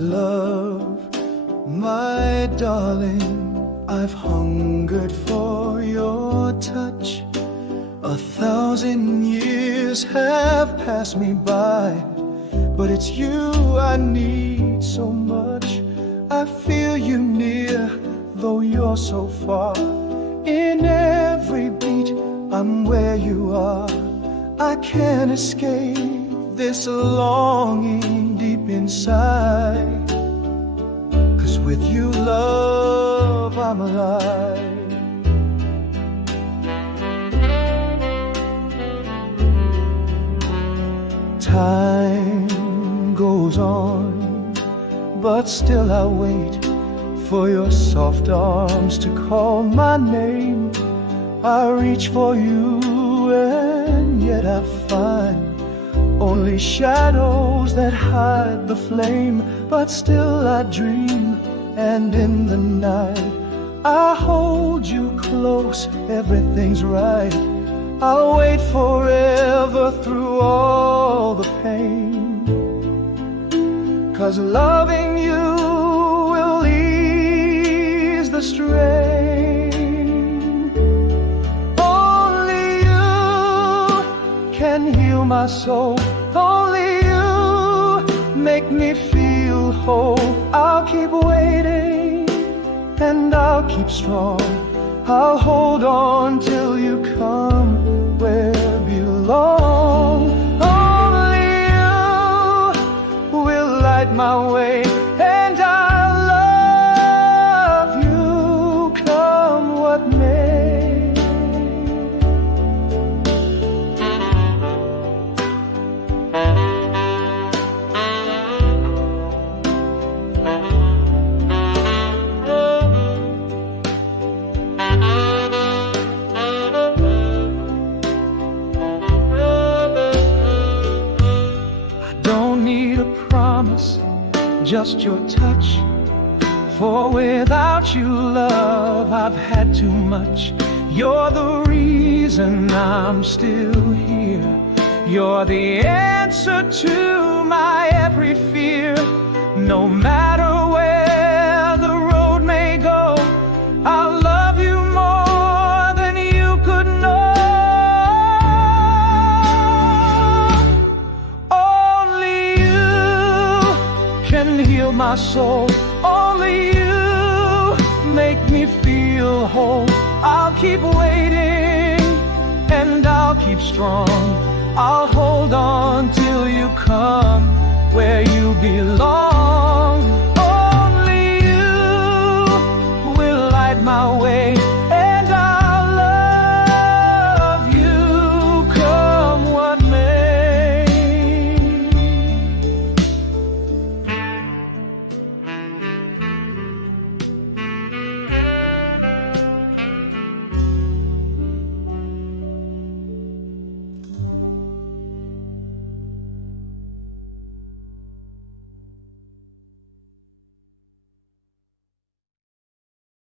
love, my darling, I've hungered for your touch. 1,000 years have passed me by, but it's you I need so much. I feel you near, though you're so far. In every beat, I'm where you are. I can't escape this longing deep inside, 'cause with you, love, I'm alive. Time goes on, but still I wait for your soft arms to call my name. I reach for you and yet I find only shadows that hide the flame. But still I dream, and in the night I hold you close, everything's right. I'll wait forever through all the pain, 'cause loving you will ease the strain. Only you can heal my soul. Only you make me feel whole. I'll keep waiting and I'll keep strong. I'll hold on till you come where I belong. Only you will light my way, and I'll love you come what may. Just your touch, for without you, love, I've had too much. You're the reason I'm still here. You're the answer to my every fear. No matter where the road may go, I'll love you more than you could know. Only you can heal my soul. Only you make me feel whole. I'll keep waiting and I'll keep strong. I'll hold on till you come where you belong.